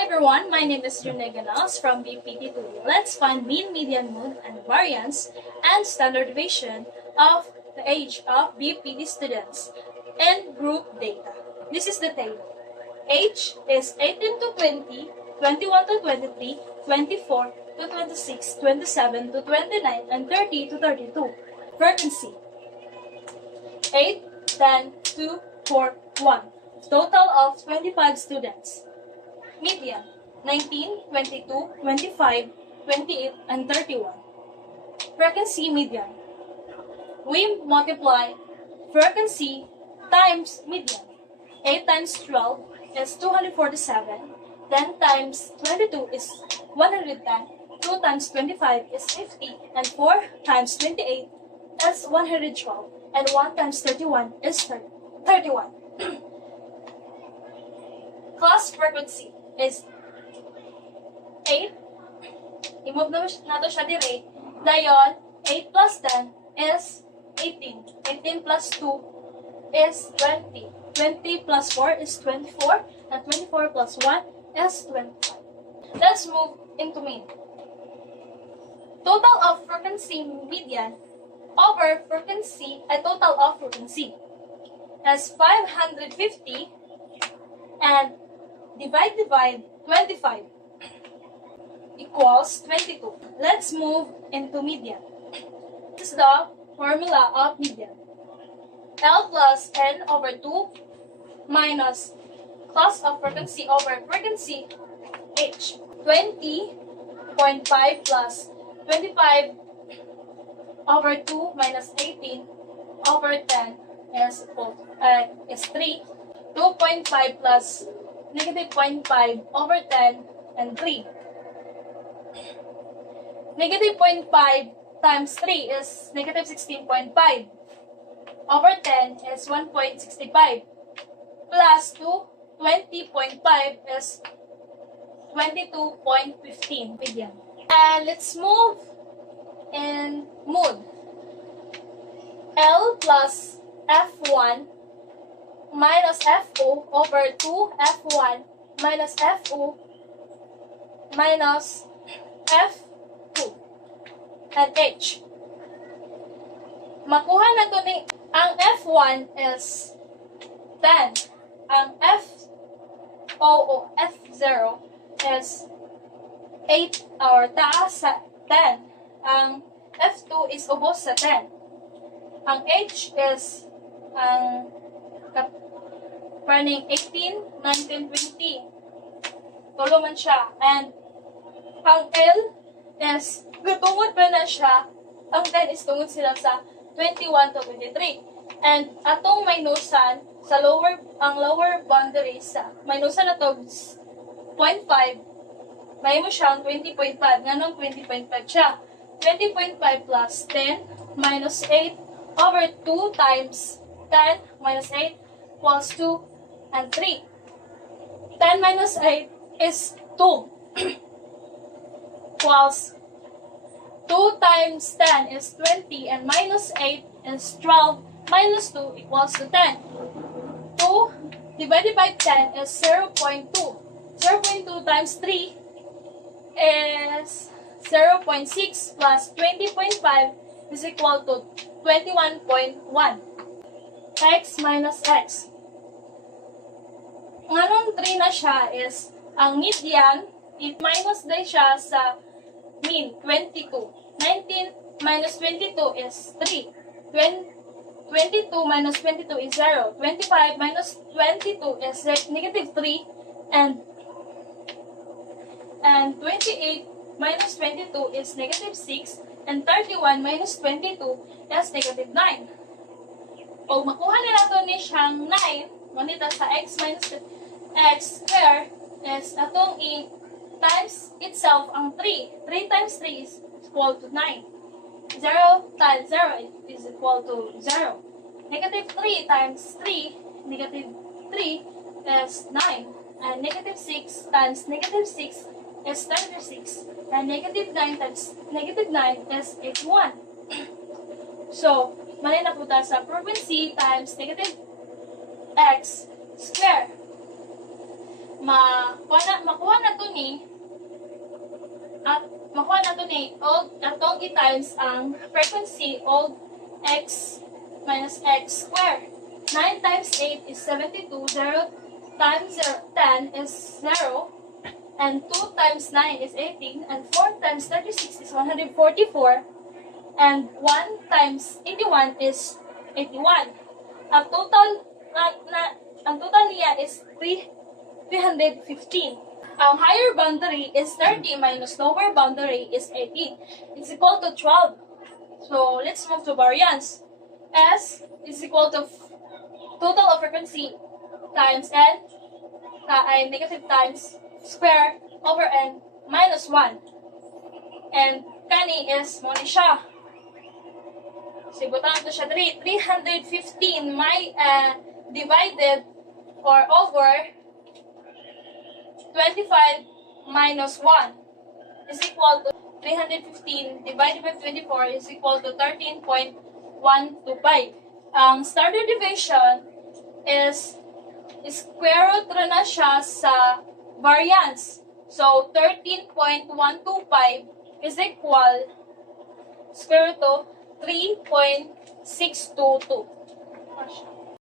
Hi everyone, my name is Junay Ganas from BPT2. Let's find mean, median, mode, and variance and standard deviation of the age of BPT students and group data. This is the table. Age is 18 to 20, 21 to 23, 24 to 26, 27 to 29, and 30 to 32. Frequency 8, 10, 2, 4, 1. Total of 25 students. Median 19, 22, 25, 28, and 31. Frequency median. We multiply frequency times median. 8 times 12 is 247. 10 times 22 is 110. 2 times 25 is 50. And 4 times 28 is 112. And 1 times 31 is 31. Class frequency is 8. I-move na to siya dire. Dayon, 8 plus 10 is 18. 18 plus 2 is 20. 20 plus 4 is 24. And 24 plus 1 is 25. Let's move into mean. Total of frequency median over frequency, total of frequency is 550 and divide 25 equals 22. Let's move into median. This is the formula of median. L plus N over 2 minus class of frequency over frequency H. 20.5 plus 25 over 2 minus 18 over 10 is 3. 2.5 plus negative 0.5 over 10 and 3. Negative 0.5 times 3 is negative 16.5. Over 10 is 1.65. Plus 2, 20.5 is 22.15 median. And let's move in mode. L plus F1 minus FO over 2 F1 minus FO minus F2 and H. Makuha na to ni ang F1 is 10. Ang FO o F0 is 8 or taas sa 10. Ang F2 is ubos sa 10. Ang H is ang running 18, 19, 20. Tulo man siya. And ang L is tungod pa na siya. Ang 10 is tungod sila sa 21 to 23. And atong minusan sa ang lower boundary sa minusan na to 0.5. May mo siyang 20.5. Nganong 20.5 siya? 20.5 plus 10 minus 8 over 2 times 10 minus 8 equals 2 and 3. 10 minus 8 is 2 equals 2 times 10 is 20 and minus 8 is 12 minus 2 equals to 10. 2 divided by 10 is 0.2. 0.2 times 3 is 0.6 plus 20.5 is equal to 21.1. X minus X. Nganong 3 na siya is ang median, it minus din siya sa mean, 22. 19 minus 22 is 3. 22 minus 22 is 0. 25 minus 22 is negative 3. And 28 minus 22 is negative 6. And 31 minus 22 is negative 9. Pag makuha nila ito ni siyang 9, ngunit sa x minus x square is atong times itself ang 3. 3 times 3 is equal to 9. 0 times 0 is equal to 0. Negative 3 times 3, negative 3 is 9. And negative 6 times negative 6 is 36. And negative 9 times negative 9 is 81. So, mali na po tayo sa frequency times negative x square. makuha na to ni at makuha na to ni og atong i-times ang frequency og x minus x square. 9 times 8 is 72, 0 times 10 is 0, and 2 times 9 is 18, and 4 times 36 is 144, and 1 times 81 is 81. Ang total ang total niya is 315. Ang higher boundary is 30 minus lower boundary is 18. It's equal to 12. So let's move to variance. S is equal to total of frequency times n negative times square over n minus 1. And kani is mo ni siya. So ibutan to siya 315 may divided or over 25 minus 1 is equal to 315 divided by 24 is equal to 13.125. Ang standard deviation is square root na siya sa variance. So, 13.125 is equal square root to 3.622.